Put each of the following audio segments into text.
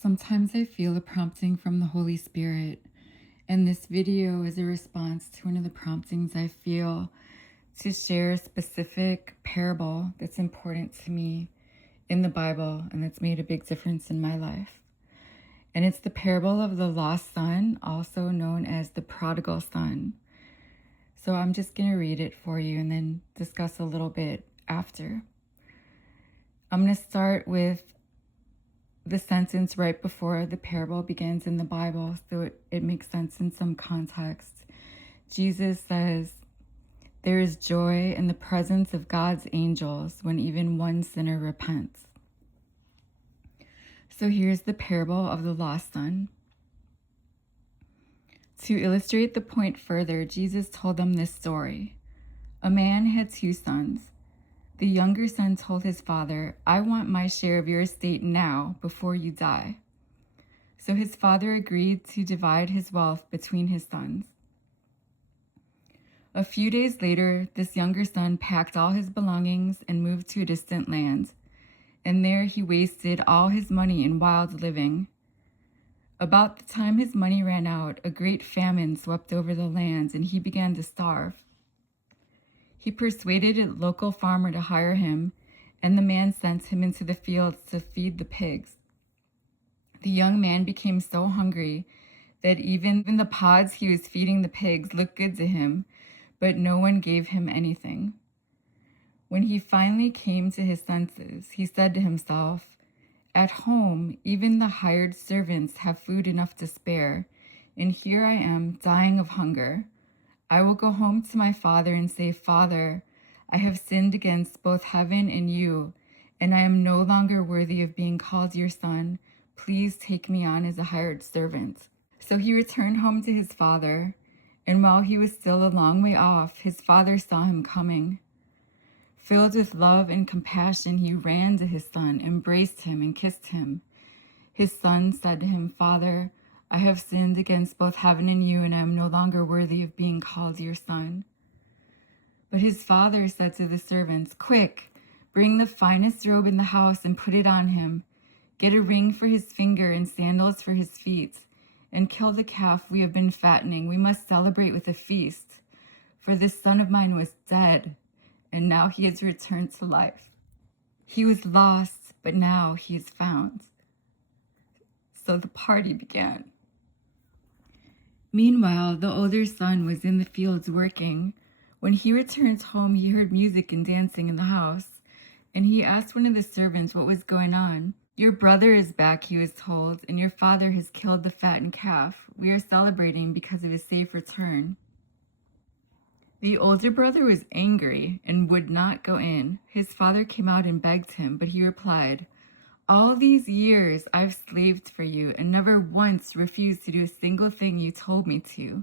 Sometimes I feel a prompting from the Holy Spirit, and this video is a response to one of the promptings I feel to share a specific parable that's important to me in the Bible and that's made a big difference in my life. And it's the parable of the lost son, also known as the prodigal son. So I'm just going to read it for you and then discuss a little bit after. I'm going to start with the sentence right before the parable begins in the Bible, so it makes sense in some context. Jesus says, "There is joy in the presence of God's angels when even one sinner repents." So here's the parable of the lost son. To illustrate the point further, Jesus told them this story. A man had 2 sons. The younger son told his father, "I want my share of your estate now, before you die." So his father agreed to divide his wealth between his sons. A few days later, this younger son packed all his belongings and moved to a distant land, and there he wasted all his money in wild living. About the time his money ran out, a great famine swept over the land, and he began to starve. He persuaded a local farmer to hire him, and the man sent him into the fields to feed the pigs. The young man became so hungry that even the pods he was feeding the pigs looked good to him, but no one gave him anything. When he finally came to his senses, he said to himself, "At home, even the hired servants have food enough to spare, and here I am dying of hunger. I will go home to my father and say, 'Father, I have sinned against both heaven and you, and I am no longer worthy of being called your son. Please take me on as a hired servant.'" So he returned home to his father, and while he was still a long way off, his father saw him coming. Filled with love and compassion, he ran to his son, embraced him, and kissed him. His son said to him, "Father, I have sinned against both heaven and you, and I am no longer worthy of being called your son." But his father said to the servants, "Quick, bring the finest robe in the house and put it on him. Get a ring for his finger and sandals for his feet, and kill the calf we have been fattening. We must celebrate with a feast. For this son of mine was dead, and now he has returned to life. He was lost, but now he is found." So the party began. Meanwhile, the older son was in the fields working. When he returned home, he heard music and dancing in the house, and he asked one of the servants what was going on. "Your brother is back," he was told, "and your father has killed the fattened calf. We are celebrating because of his safe return." The older brother was angry and would not go in. His father came out and begged him, but he replied, "All these years I've slaved for you and never once refused to do a single thing you told me to.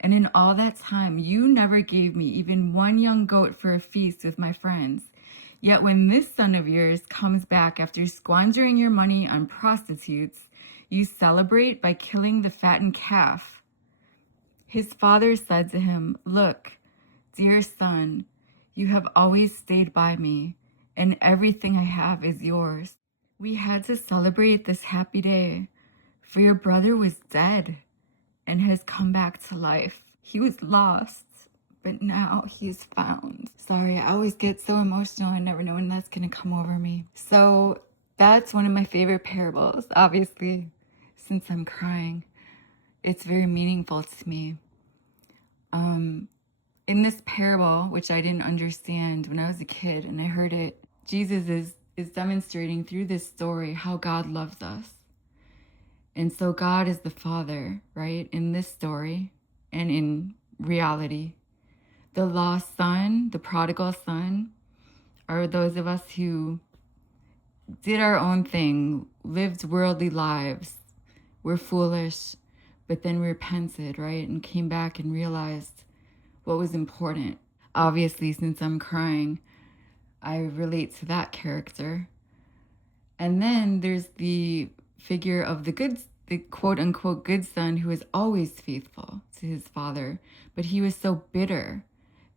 And in all that time, you never gave me even one young goat for a feast with my friends. Yet when this son of yours comes back after squandering your money on prostitutes, you celebrate by killing the fattened calf." His father said to him, "Look, dear son, you have always stayed by me, and everything I have is yours. We had to celebrate this happy day, for your brother was dead and has come back to life. He was lost, but now he is found." Sorry, I always get so emotional. I never know when that's going to come over me. So that's one of my favorite parables, obviously, since I'm crying. It's very meaningful to me. In this parable, which I didn't understand when I was a kid and I heard it, Jesus is demonstrating through this story how God loves us. And so God is the Father, right, in this story and in reality. The lost son, the prodigal son, are those of us who did our own thing, lived worldly lives, were foolish, but then repented, right, and came back and realized what was important. Obviously, since I'm crying, I relate to that character. And then there's the figure of the quote unquote good son who is always faithful to his father, but he was so bitter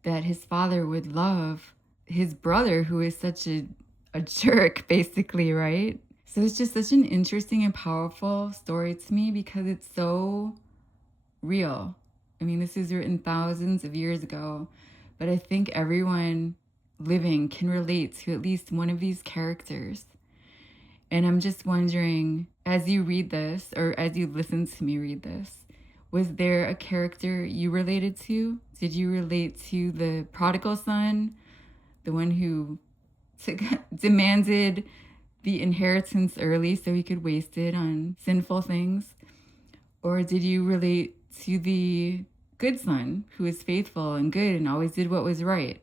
that his father would love his brother who is such a jerk, basically, right? So it's just such an interesting and powerful story to me because it's so real. I mean, this was written thousands of years ago, but I think everyone living can relate to at least one of these characters. And I'm just wondering, as you read this, or as you listen to me read this, was there a character you related to? Did you relate to the prodigal son, the one who demanded the inheritance early so he could waste it on sinful things? Or did you relate to the good son who was faithful and good and always did what was right?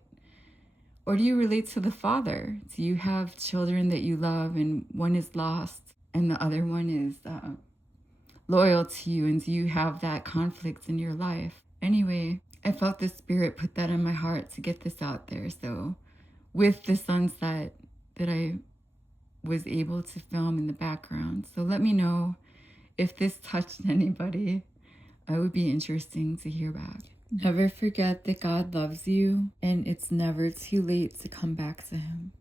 Or do you relate to the father? Do you have children that you love and one is lost and the other one is loyal to you? And do you have that conflict in your life? Anyway, I felt the Spirit put that in my heart to get this out there. So with the sunset that I was able to film in the background. So let me know if this touched anybody. It would be interesting to hear back. Never forget that God loves you and it's never too late to come back to Him.